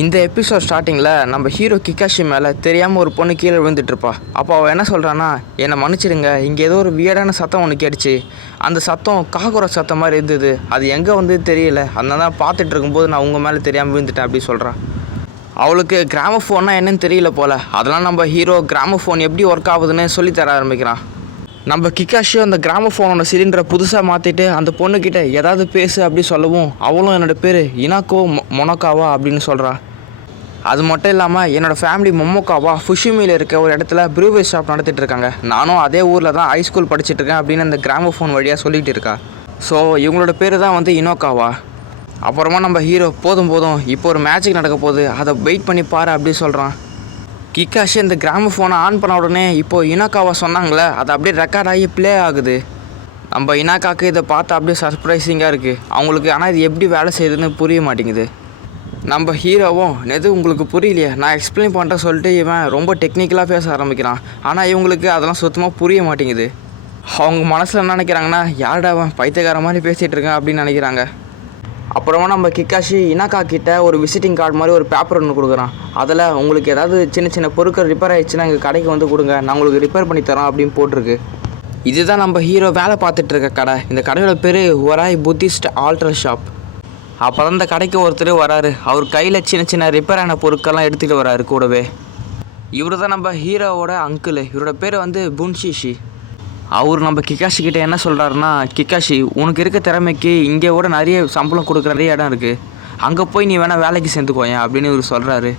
இந்த எபிசோட் ஸ்டார்டிங்கில் நம்ம ஹீரோ கிகாஷி மேலே தெரியாமல் ஒரு பொண்ணு கீழே விழுந்துட்டுருப்பா. அப்போ அவள் என்ன சொல்கிறான்னா, என்னை மன்னிச்சிடுங்க, இங்கே ஏதோ ஒரு வியடான சத்தம் ஒன்று கேட்டுச்சு. அந்த சத்தம் காக்குற சத்தம் மாதிரி இருந்தது, அது எங்கே வந்து தெரியல, அதனால தான் பார்த்துட்டு இருக்கும்போது நான் உங்கள் மேலே தெரியாமல் விழுந்துட்டேன் அப்படி சொல்கிறான். அவளுக்கு கிராமஃபோன்னா என்னன்னு தெரியல போல். அதெல்லாம் நம்ம ஹீரோ கிராமஃபோன் எப்படி ஒர்க் ஆகுதுன்னு சொல்லித்தர ஆரம்பிக்கிறான். நம்ம கிகாஷியும் அந்த கிராமஃபோனோட சிலிண்டரை புதுசாக மாற்றிட்டு அந்த பொண்ணுக்கிட்ட ஏதாவது பேசு அப்படி சொல்லவும் அவளும் என்னோடய பேர் இனாக்கோ மொனோக்காவா அப்படின்னு சொல்கிறா. அது மட்டும் இல்லாமல் என்னோடய ஃபேமிலி மொமோக்காவா ஃபுஷிமியில் இருக்க ஒரு இடத்துல ப்ரூவரி ஷாப் நடத்திட்டு இருக்காங்க, நானும் அதே ஊரில் தான் ஹைஸ்கூல் படிச்சுட்ருக்கேன் அப்படின்னு அந்த கிராமஃபோன் வழியாக சொல்லிகிட்டு இருக்கா. ஸோ இவங்களோட பேர் தான் வந்து இனோக்காவா. அப்புறமா நம்ம ஹீரோ போதும் இப்போ ஒரு மேஜிக் நடக்க போகுது, அதை வெயிட் பண்ணி பாரு அப்படி சொல்கிறான். கிகாஷி இந்த கிராமஃபோனை ஆன் பண்ண உடனே இப்போது இனாக்காவா சொன்னாங்களே அது அப்படியே ரெக்கார்ட் ஆகி ப்ளே ஆகுது. நம்ம இனாக்காவுக்கு இதை பார்த்தா அப்படியே சர்ப்ரைசிங்காக இருக்குது அவங்களுக்கு. ஆனால் இது எப்படி வேலை செய்யுதுன்னு புரிய மாட்டேங்குது. நம்ம ஹீரோவும் எது உங்களுக்கு புரியலையே, நான் எக்ஸ்பிளைன் பண்ணுறேன் சொல்லிட்டு இவன் ரொம்ப டெக்னிக்கலாக பேச ஆரம்பிக்கிறான். ஆனால் இவங்களுக்கு அதெல்லாம் சுத்தமாக புரிய மாட்டேங்குது. அவங்க மனசில் என்ன நினைக்கிறாங்கன்னா, யார்டா அவன் பைத்தியக்கார மாதிரி பேசிகிட்டு இருக்கான் அப்படின்னு நினைக்கிறாங்க. அப்புறமா நம்ம கிகாஷி இனாக்கா கிட்ட ஒரு விசிட்டிங் கார்டு மாதிரி ஒரு பேப்பர் ஒன்று கொடுக்குறான். அதில் உங்களுக்கு ஏதாவது சின்ன சின்ன பொருட்கள் ரிப்பேர் ஆகிடுச்சுன்னா எங்கள் கடைக்கு வந்து கொடுங்க, நான் உங்களுக்கு ரிப்பேர் பண்ணி தரோம் அப்படின்னு போட்டிருக்கு. இதுதான் நம்ம ஹீரோ வேலை பார்த்துட்டு இருக்க கடை. இந்த கடையோட பேர் ஒராய் புத்திஸ்ட் ஆல்ட்ரா ஷாப். அப்போ தான் இந்த கடைக்கு ஒருத்தர் வராரு. அவர் கையில் சின்ன சின்ன ரிப்பேர் ஆன பொருட்கள்லாம் எடுத்துகிட்டு வராரு கூடவே. இவர் தான் நம்ம ஹீரோவோட அங்கிள். இவரோட பேர் வந்து புன்ஷிஷி. அவர் நம்ம கிகாஷி கிட்டே என்ன சொல்கிறாருன்னா, கிகாஷி உனக்கு இருக்க திறமைக்கு இங்கே கூட நிறைய சம்பளம் கொடுக்குற நிறைய இடம் இருக்குது, அங்கே போய் நீ வேணால் வேலைக்கு சேர்ந்துக்கோயேன் அப்படின்னு இவர் சொல்கிறாரு.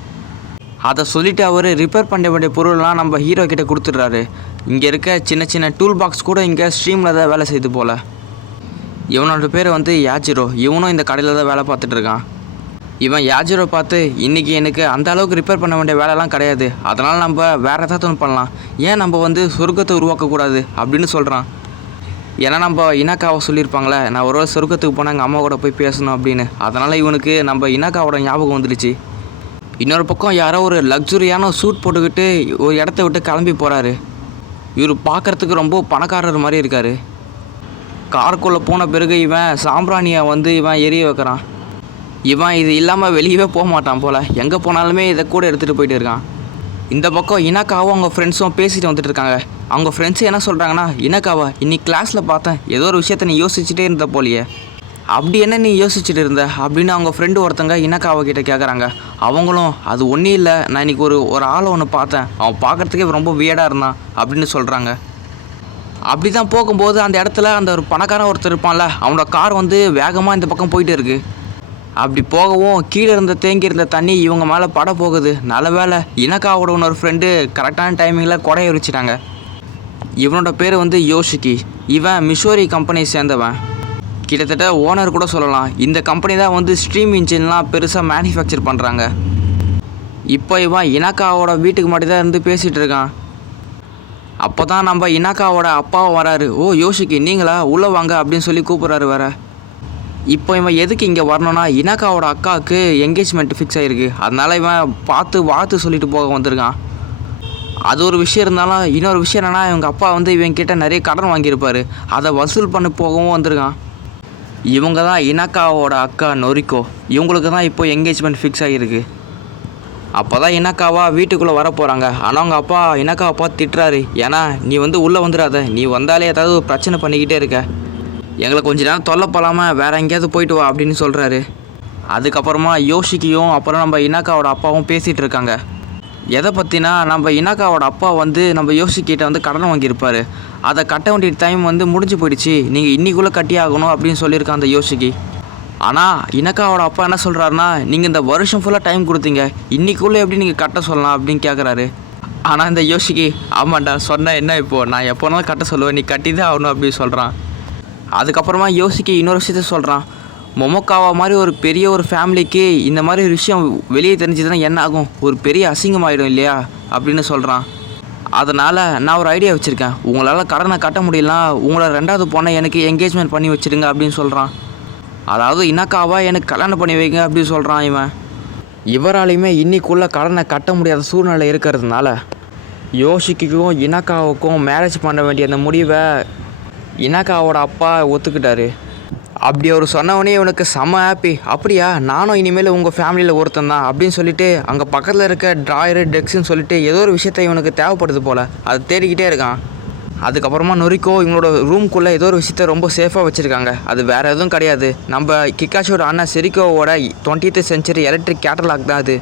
அதை சொல்லிவிட்டு அவர் ரிப்பேர் பண்ண வேண்டிய பொருள்லாம் நம்ம ஹீரோ கிட்டே கொடுத்துட்றாரு. இங்கே இருக்க சின்ன சின்ன டூல் பாக்ஸ் கூட இங்கே ஸ்ட்ரீமில் தான் வேலை செய்து போல். இவனோட பேர் வந்து யாஜிரோ. இவனும் இந்த கடையில் தான் வேலை பார்த்துட்ருக்கான். இவன் யாஜிரோ பார்த்து, இன்றைக்கி எனக்கு அந்த அளவுக்கு ரிப்பேர் பண்ண வேண்டிய வேலைலாம் கிடையாது, அதனால் நம்ம வேறு ஏதாவது ஒன்று பண்ணலாம், ஏன் நம்ம வந்து சொர்க்கத்தை உருவாக்கக்கூடாது அப்படின்னு சொல்கிறான். ஏன்னா நம்ம இனாக்காவை சொல்லியிருப்பாங்களே, நான் ஒரு சொர்க்கத்துக்கு போனால் எங்கள் அம்மா கூட போய் பேசணும் அப்படின்னு. அதனால் இவனுக்கு நம்ம இனாக்காவோட ஞாபகம் வந்துடுச்சு. இன்னொரு பக்கம் யாரோ ஒரு லக்ஸுரியான சூட் போட்டுக்கிட்டு ஒரு இடத்த விட்டு கிளம்பி போகிறாரு. இவர் பார்க்குறதுக்கு ரொம்ப பணக்காரர் மாதிரி இருக்கார். காருக்குள்ளே போன பிறகு இவன் சாம்பிராணியை வந்து இவன் எரிய வைக்கிறான். இவன் இது இல்லாமல் வெளியவே போக மாட்டான் போல், எங்கே போனாலுமே இதை கூட எடுத்துகிட்டு போயிட்டு இருக்கான். இந்த பக்கம் இனாக்காவும் அவங்க ஃப்ரெண்ட்ஸும் பேசிட்டு வந்துட்டு இருக்காங்க. அவங்க ஃப்ரெண்ட்ஸு என்ன சொல்கிறாங்கன்னா, இனாக்காவா இன்னைக்கு கிளாஸில் பார்த்தேன், ஏதோ ஒரு விஷயத்த நீ யோசிச்சுட்டே இருந்த போலியே, அப்படி என்ன நீ யோசிச்சுட்டு இருந்த அப்படின்னு அவங்க ஃப்ரெண்டு ஒருத்தங்க இனாக்காவை கிட்டே கேட்குறாங்க. அவங்களும் அது ஒன்றும் இல்லை, நான் இன்றைக்கி ஒரு ஆளை ஒன்று பார்த்தேன், அவன் பார்க்குறதுக்கே ரொம்ப வியடாக இருந்தான் அப்படின்னு சொல்கிறாங்க. அப்படி தான் போகும்போது அந்த இடத்துல அந்த ஒரு பணக்காரன் ஒருத்தர் இருப்பான்ல, அவனோட கார் வந்து வேகமாக இந்த பக்கம் போயிட்டு இருக்குது. அப்படி போகவும் கீழே இருந்த தேங்கி இருந்த தண்ணி இவங்க மேலே பட போகுது. நல்ல வேலை இனக்காவோட இன்னொரு ஃப்ரெண்டு கரெக்டான டைமிங்கில் கொடையை வச்சுட்டாங்க. இவனோட பேர் வந்து யோஷிக்கி. இவன் மிஷோரி கம்பெனியை சேர்ந்தவன், கிட்டத்தட்ட ஓனர் கூட சொல்லலாம். இந்த கம்பெனி தான் வந்து ஸ்ட்ரீம் இன்ஜின்லாம் பெருசாக மேனுஃபேக்சர் பண்ணுறாங்க. இப்போ இவன் இனக்காவோட வீட்டுக்கு மட்டும் தான் இருந்து பேசிகிட்டு இருக்கான். அப்போ தான் நம்ம இனக்காவோட அப்பாவும் வராரு. ஓ யோஷிக்கி நீங்களா, உள்ளே வாங்க அப்படின்னு சொல்லி கூப்பிட்றாரு வேற. இப்போ இவன் எதுக்கு இங்கே வரணும்னா, இனாக்காவோட அக்காவுக்கு என்கேஜ்மெண்ட் ஃபிக்ஸ் ஆகிருக்கு, அதனால் இவன் பார்த்து வாழ்த்து சொல்லிட்டு போக வந்திருக்கான். அது ஒரு விஷயம் இருந்தாலும் இன்னொரு விஷயம் என்னென்னா, இவங்க அப்பா வந்து இவங்கிட்ட நிறைய கடன் வாங்கியிருப்பார், அதை வசூல் பண்ணி போகவும் வந்திருக்கான். இவங்க தான் இனாக்காவோட அக்கா நொரிக்கோ. இவங்களுக்கு தான் இப்போ என்கேஜ்மெண்ட் ஃபிக்ஸ் ஆகிருக்கு. அப்போ தான் இனாக்காவா வீட்டுக்குள்ளே வர போகிறாங்க. ஆனால் அவங்க அப்பா இனாக்காவை பார்த்து திட்டுறாரு. ஏன்னா நீ வந்து உள்ளே வந்துடாத, நீ வந்தாலே ஏதாவது பிரச்சனை பண்ணிக்கிட்டே இருக்க, எங்களை கொஞ்ச நேரம் தொல்லை போகாமல் வேறு எங்கேயாவது போயிட்டு வா அப்படின்னு சொல்கிறாரு. அதுக்கப்புறமா யோஷிக்கியும் அப்புறம் நம்ம இனாக்காவோட அப்பாவும் பேசிகிட்டு இருக்காங்க. எதை பற்றினா, நம்ம இனாக்காவோட அப்பா வந்து நம்ம யோஷிக்கிட்ட வந்து கடன் வாங்கியிருப்பார், அதை கட்ட வேண்டிய டைம் வந்து முடிஞ்சு போயிடுச்சு, நீங்கள் இன்றைக்குள்ளே கட்டி ஆகணும் அப்படின்னு சொல்லியிருக்கான் அந்த யோஷிக்கி. ஆனால் இனாக்காவோட அப்பா என்ன சொல்கிறாருன்னா, நீங்கள் இந்த வருஷம் ஃபுல்லாக டைம் கொடுத்தீங்க, இன்றைக்குள்ளே எப்படி நீங்கள் கட்ட சொல்லலாம் அப்படின்னு கேட்குறாரு. ஆனால் இந்த யோஷிக்கி, ஆமாண்டா சொன்னேன் என்ன, இப்போது நான் எப்போனாலும் கட்ட சொல்லுவேன், நீ கட்டி தான் ஆகணும் அப்படின்னு சொல்கிறான். அதுக்கப்புறமா யோசிக்க இன்னொரு விஷயத்த சொல்கிறான். மொமோக்காவா மாதிரி ஒரு பெரிய ஒரு ஃபேமிலிக்கு இந்த மாதிரி ஒரு விஷயம் வெளியே தெரிஞ்சதுன்னா என்ன ஆகும், ஒரு பெரிய அசிங்கமாயிடும் இல்லையா அப்படின்னு சொல்கிறான். அதனால் நான் ஒரு ஐடியா வச்சுருக்கேன், உங்களால் கடனை கட்ட முடியலனா உங்களை ரெண்டாவது பொண்ணை எனக்கு என்கேஜ்மெண்ட் பண்ணி வச்சுருங்க அப்படின்னு சொல்கிறான். அதாவது இனாக்காவா எனக்கு கல்யாணம் பண்ணி வைங்க அப்படின்னு சொல்கிறான் இவன். இவராலையுமே இன்னைக்குள்ளே கடனை கட்ட முடியாத சூழ்நிலை இருக்கிறதுனால யோஷிக்கும் இனாக்காவுக்கும் மேரேஜ் பண்ண வேண்டிய அந்த முடிவை இனாக்காவோட அப்பா ஒத்துக்கிட்டாரு. அப்படி அவர் சொன்னவொடனே இவனுக்கு செம்ம ஹாப்பி. அப்படியா, நானும் இனிமேல் உங்கள் ஃபேமிலியில் ஒருத்தன் தான் அப்படின்னு சொல்லிட்டு அங்கே பக்கத்தில் இருக்க ட்ராயரு டெஸ்க்னு சொல்லிட்டு ஏதோ ஒரு விஷயத்த இவனுக்கு தேவைப்படுது போல், அதை தேடிக்கிட்டே இருக்கான். அதுக்கப்புறமா நொரிக்கோ இவங்களோட ரூம்குள்ளே ஏதோ ஒரு விஷயத்த ரொம்ப சேஃபாக வச்சுருக்காங்க. அது வேறு எதுவும் கிடையாது, நம்ம கிக்காஷியோட அண்ணன் செரிக்கோவோட 20th century எலக்ட்ரிக் கேட்டலாக் தான் அது.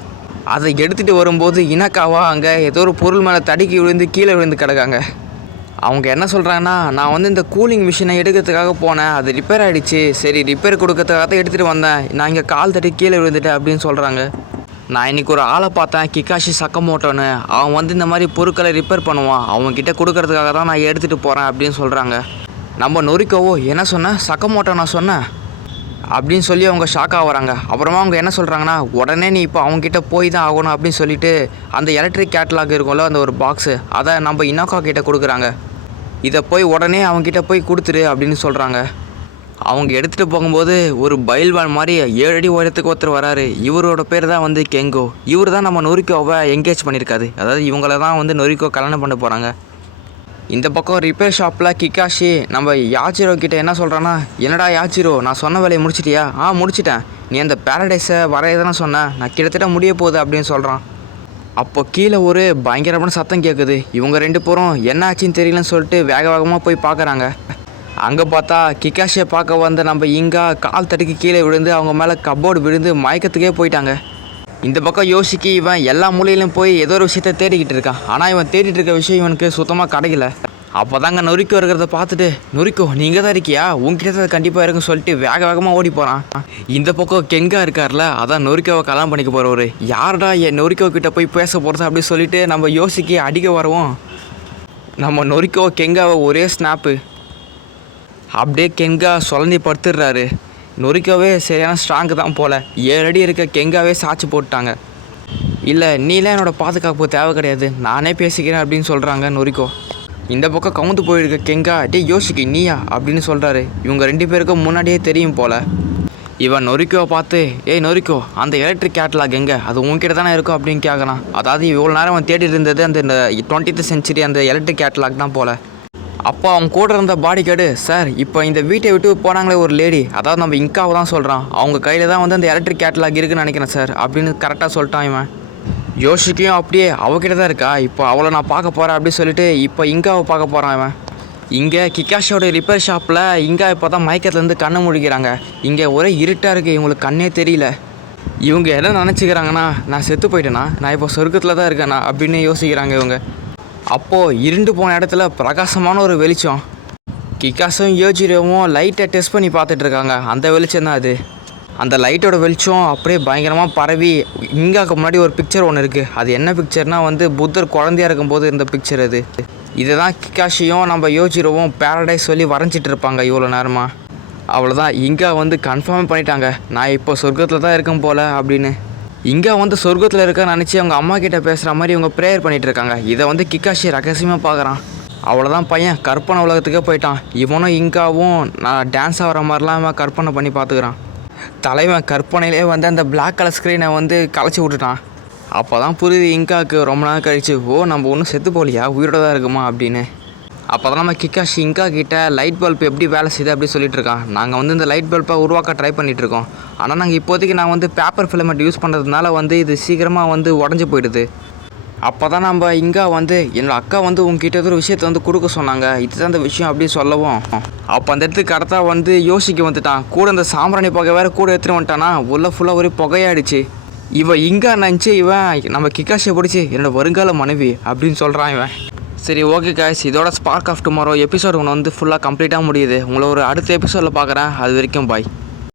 அதை எடுத்துகிட்டு வரும்போது இனக்காவா அங்கே ஏதோ ஒரு பொருள் மேலே தடுக்கி விழுந்து கீழே விழுந்து கிடக்காங்க. அவங்க என்ன சொல்கிறாங்கன்னா, நான் வந்து இந்த கூலிங் மிஷினை எடுக்கிறதுக்காக போனேன், அது ரிப்பேர் ஆகிடுச்சு, சரி ரிப்பேர் கொடுக்கறதுக்காக தான் எடுத்துகிட்டு வந்தேன், நான் இங்கே கால் தட்டி கீழே விழுந்துட்டேன் அப்படின்னு சொல்கிறாங்க. நான் இன்றைக்கி ஒரு ஆளை பார்த்தேன், கிக்காஷி சக்கமோட்டோன்னு. அவன் வந்து இந்த மாதிரி பொருட்களை ரிப்பேர் பண்ணுவான், அவங்ககிட்ட கொடுக்கறதுக்காக தான் நான் எடுத்துகிட்டு போகிறேன் அப்படின்னு சொல்கிறாங்க. நம்ம நொரிக்கோவோ என்ன சொன்னேன், சக்கமோட்டோ நான் சொன்னேன் அப்படின்னு சொல்லி அவங்க ஷாக் ஆகுறாங்க. அப்புறமா அவங்க என்ன சொல்கிறாங்கன்னா, உடனே நீ இப்போ அவங்ககிட்ட போய் தான் ஆகணும் அப்படின்னு சொல்லிட்டு அந்த எலக்ட்ரிக் கேட்டலாக் இருக்கும்ல, அந்த ஒரு பாக்ஸு, அதை நம்ம இனோக்கா கிட்டே கொடுக்குறாங்க. இதை போய் உடனே அவங்ககிட்ட போய் கொடுத்துரு அப்படின்னு சொல்கிறாங்க. அவங்க எடுத்துகிட்டு போகும்போது ஒரு பைல்வான் மாதிரி 7 அடி உயரத்துக்கு ஒருத்தர் வராரு. இவரோட பேர் தான் வந்து கெங்கோ. இவர் தான் நம்ம நொரிக்கோவை என்கேஜ் பண்ணியிருக்காரு, அதாவது இவங்கள தான் வந்து நொரிக்கோ கல்யாணம் பண்ண போகிறாங்க. இந்த பக்கம் ரிப்பேர் ஷாப்பில் கிக்காஷி நம்ம யாச்சிரோ கிட்டே என்ன சொல்கிறான்னா, என்னடா யாச்சிரோ, நான் சொன்ன வேலையை முடிச்சிட்டியா? முடிச்சிட்டேன், நீ அந்த பேரடைஸை வரையதானே சொன்னேன், நான் கிட்டத்தட்ட முடிய போகுது அப்படின்னு சொல்கிறான். அப்போ கீழே ஒரு பயங்கரமான சத்தம் கேட்குது. இவங்க 2 பேரும் என்ன ஆச்சுன்னு தெரியலன்னு சொல்லிட்டு வேக வேகமாக போய் பார்க்குறாங்க. அங்கே பார்த்தா கிக்காஷியை பார்க்க வந்த நம்ம இங்கா கால் தடுக்கி கீழே விழுந்து அவங்க மேலே கப்போர்டு விழுந்து மயக்கத்துக்கே போயிட்டாங்க. இந்த பக்கம் யோசிக்கி இவன் எல்லா மூலையிலும் போய் ஏதோ ஒரு விஷயத்த தேடிக்கிட்டு இருக்கான். ஆனால் இவன் தேடிட்டு இருக்க விஷயம் இவனுக்கு சுத்தமாக கிடைக்கல. அப்போ தாங்க நொரிக்கோ இருக்கிறத பார்த்துட்டு, நொரிக்கோ நீங்கள் தான் இருக்கியா, உங்ககிட்ட தான் கண்டிப்பாக இருக்குன்னு சொல்லிட்டு வேக வேகமாக ஓடி போகிறான். இந்த பக்கம் கெங்கா இருக்கார்ல, அதான் நொரிக்கோவை கல்யாணம் பண்ணிக்க போகிறவர். யாருடா என் நொரிக்கோ கிட்டே போய் பேச போகிறது அப்படின்னு சொல்லிட்டு நம்ம யோசிக்கி அடிக்க வரவும், நம்ம நொரிக்கோ கெங்காவை ஒரே ஸ்னாப்பு. அப்படியே கெங்கா சுழந்தி படுத்துடுறாரு. நொரிக்கோவே சரியான ஸ்ட்ராங்கு தான் போல், 7 அடி இருக்க கெங்காவே சாய்ச்சி போட்டாங்க. இல்லை நீலாம் என்னோடய பாதுகாப்பு தேவை கிடையாது, நானே பேசிக்கிறேன் அப்படின்னு சொல்கிறாங்க நொரிக்கோ. இந்த பக்கம் கவுந்து போயிருக்க கெங்கா, டே யோசிக்கி நீயா அப்படின்னு சொல்கிறாரு. இவங்க 2 பேருக்கும் முன்னாடியே தெரியும் போல். இவன் நொரிக்கோவை பார்த்து, ஏய் நொரிக்கோ, அந்த எலக்ட்ரிக் கேட்டலாக் எங்கே, அது உங்ககிட்ட தானே இருக்கும் அப்படின்னு கேட்குறான். அதாவது இவ்வளோ நேரம் அவன் தேடி இருந்தது அந்த 20th century அந்த எலக்ட்ரிக் கேட்டலாக் தான் போல். அப்போ அவங்க கூட இருந்த பாடி கார்டு, சார் இப்போ இந்த வீட்டை விட்டு போனாங்களே ஒரு லேடி, அதாவது நம்ம இங்காவை தான் சொல்கிறான், அவங்க கையில் தான் வந்து அந்த எலக்ட்ரிக் கேட்டலாக் இருக்குதுன்னு நினைக்கிறேன் சார் அப்படின்னு கரெக்டாக சொல்லிட்டான் இவன். யோசிக்கையும் அப்படியே அவகிட்ட தான் இருக்கா, இப்போ அவளை நான் பார்க்க போகிறேன் அப்படின்னு சொல்லிட்டு இப்போ இங்காவை பார்க்க போகிறான் இவன். இங்கே கிக்காஷோட ரிப்பேர் ஷாப்பில் இங்கா இப்போ தான் மயக்கத்துலேருந்து கண்ணை முழிக்கிறாங்க. இங்கே ஒரே இருட்டாக இருக்குது, இவங்களுக்கு கண்ணே தெரியல. இவங்க என்ன நினச்சிக்கிறாங்கன்னா, நான் செத்து போயிட்டேனா, நான் இப்போ சொர்க்கத்தில் தான் இருக்கேனா அப்படின்னு யோசிக்கிறாங்க இவங்க. அப்போது இருண்டு போன இடத்துல பிரகாசமான ஒரு வெளிச்சம். கிக்காஷும் யோஜிரோவும் லைட்டை டெஸ்ட் பண்ணி பார்த்துட்ருக்காங்க. அந்த வெளிச்சம் தான் அது. அந்த லைட்டோட வெளிச்சம் அப்படியே பயங்கரமாக பரவி இங்காக்கு முன்னாடி ஒரு பிக்சர் ஒன்று இருக்குது. அது என்ன பிக்சர்னால் வந்து புத்தர் குழந்தையாக இருக்கும்போது இருந்த பிக்சர் அது. இதை தான் கிக்காஷியும் நம்ம யோஜிரோவும் பேரடைஸ் சொல்லி வரைஞ்சிட்டு இருப்பாங்க இவ்வளோ நேரமாக. அவ்வளோதான், இங்கா வந்து கன்ஃபார்ம் பண்ணிட்டாங்க, நான் இப்போ சொர்க்கத்தில் தான் இருக்கேன் போல் அப்படின்னு. இங்கே வந்து சொர்க்கத்தில் இருக்க நினச்சி அவங்க அம்மா கிட்டே பேசுகிற மாதிரி இவங்க ப்ரேயர் பண்ணிகிட்டு இருக்காங்க. இதை வந்து கிக்காஷி ரகசியமாக பார்க்குறான். அவ்வளோதான், பையன் கற்பனை உலகத்துக்கே போயிட்டான். இவனும் இங்காவும் நான் டான்ஸ் ஆகிற மாதிரிலாம் அவன் கற்பனை பண்ணி பார்த்துக்கிறான். தலைவன் கற்பனையிலே வந்து அந்த பிளாக் கலர் ஸ்க்ரீனை வந்து கலைச்சி விட்டுட்டான். அப்போ தான் புரியுது இங்காவுக்கு ரொம்ப நாள் கழிச்சு, ஓ நம்ம ஒன்றும் செத்து போகலையா, உயிரோட தான் இருக்குமா அப்படின்னு. அப்போ தான் நம்ம கிக்காஷி இங்கா கிட்ட லைட் பல்ப் எப்படி வேலை செய்யுது அப்படி சொல்லிட்டு இருக்கான். நாங்கள் வந்து இந்த லைட் பல்பை உருவாக்க ட்ரை பண்ணிகிட்ருக்கோம், ஆனால் நாங்கள் இப்போதைக்கு நான் வந்து பேப்பர் ஃபிலமெண்ட் யூஸ் பண்ணுறதுனால வந்து இது சீக்கிரமாக வந்து உடஞ்சி போயிடுது. அப்போ தான் நம்ம இங்கே வந்து என்னோடய அக்கா வந்து உங்ககிட்ட ஒரு விஷயத்தை வந்து கொடுக்க சொன்னாங்க, இதுதான் இந்த விஷயம் அப்படின்னு சொல்லவும், அப்போ அந்த இடத்துக்கு கரெக்டாக வந்து யோசிக்க வந்துட்டான். கூட இந்த சாம்பிராணி புகை வேறு கூட எடுத்துகிட்டு வந்துட்டானா, உள்ள ஃபுல்லாக ஒரே புகையாயிடுச்சு. இவன் இங்கே நினச்சி இவன் நம்ம கிக்காஷியை பிடிச்சி என்னோடய வருங்கால மனைவி அப்படின்னு சொல்கிறான் இவன். சரி ஓகே காய்ஸ், இதோட ஸ்பார்க் ஆஃப் டுமாரோ எபிசோடு ஒன்று வந்து ஃபுல்லாக கம்ப்ளீட்டாக முடியுது. உங்களை ஒரு அடுத்த எபிசோடில் பார்க்குறேன். அது வரைக்கும் பாய்.